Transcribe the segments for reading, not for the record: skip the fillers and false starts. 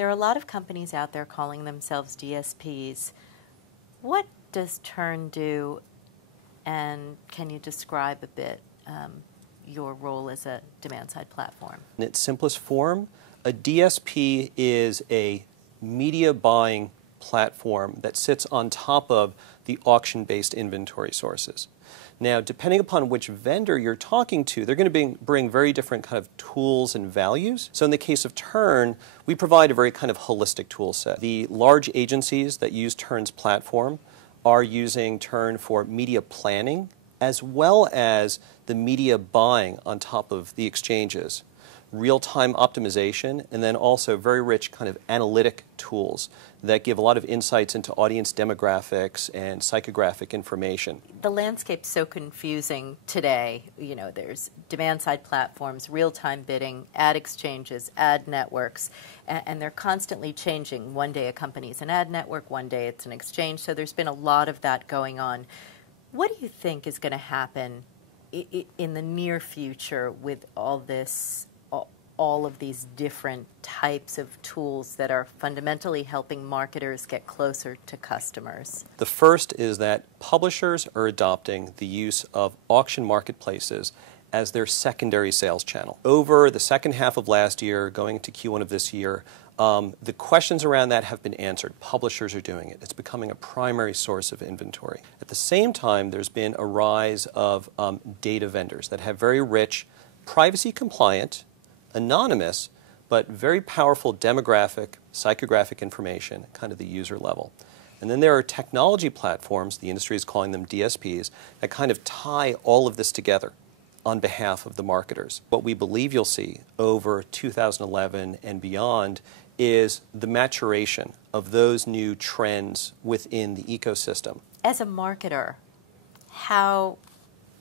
There are a lot of companies out there calling themselves DSPs. What does Turn do, and can you describe a bit your role as a demand-side platform? In its simplest form, a DSP is a media buying platform that sits on top of the auction-based inventory sources. Now, depending upon which vendor you're talking to, they're going to bring very different kind of tools and values. So in the case of Turn, we provide a very kind of holistic tool set. The large agencies that use Turn's platform are using Turn for media planning as well as the media buying on top of the exchanges, real-time optimization, and then also very rich kind of analytic tools that give a lot of insights into audience demographics and psychographic information. The landscape's so confusing today. You know, there's demand-side platforms, real-time bidding, ad exchanges, ad networks, and they're constantly changing. One day a company's an ad network, one day it's an exchange, so there's been a lot of that going on. What do you think is going to happen in the near future with all of these different types of tools that are fundamentally helping marketers get closer to customers? The first is that publishers are adopting the use of auction marketplaces as their secondary sales channel. Over the second half of last year, going into Q1 of this year, the questions around that have been answered. Publishers are doing it. It's becoming a primary source of inventory. At the same time, there's been a rise of data vendors that have very rich, privacy-compliant, anonymous, but very powerful demographic, psychographic information, kind of the user level. And then there are technology platforms, the industry is calling them DSPs, that kind of tie all of this together on behalf of the marketers. What we believe you'll see over 2011 and beyond is the maturation of those new trends within the ecosystem. As a marketer, how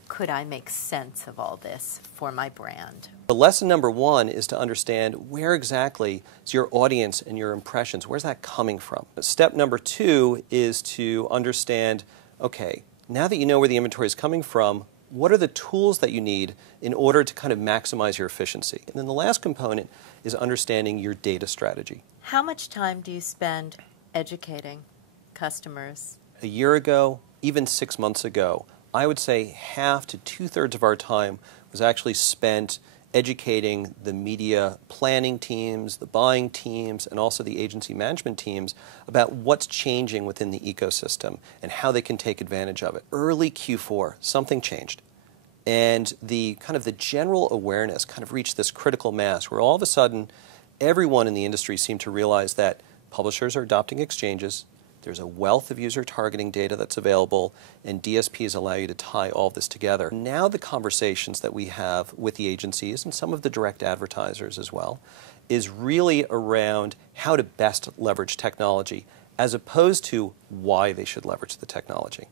could I make sense of all this for my brand? The lesson number one is to understand where exactly is your audience and your impressions, where's that coming from? Step number two is to understand, okay, now that you know where the inventory is coming from, what are the tools that you need in order to kind of maximize your efficiency? And then the last component is understanding your data strategy. How much time do you spend educating customers? A year ago, even 6 months ago, I would say half to two-thirds of our time was actually spent educating the media planning teams, the buying teams, and also the agency management teams about what's changing within the ecosystem and how they can take advantage of it. Early Q4, something changed. And the general awareness kind of reached this critical mass where all of a sudden everyone in the industry seemed to realize that publishers are adopting exchanges, there's a wealth of user targeting data that's available, and DSPs allow you to tie all this together. Now the conversations that we have with the agencies and some of the direct advertisers as well is really around how to best leverage technology as opposed to why they should leverage the technology.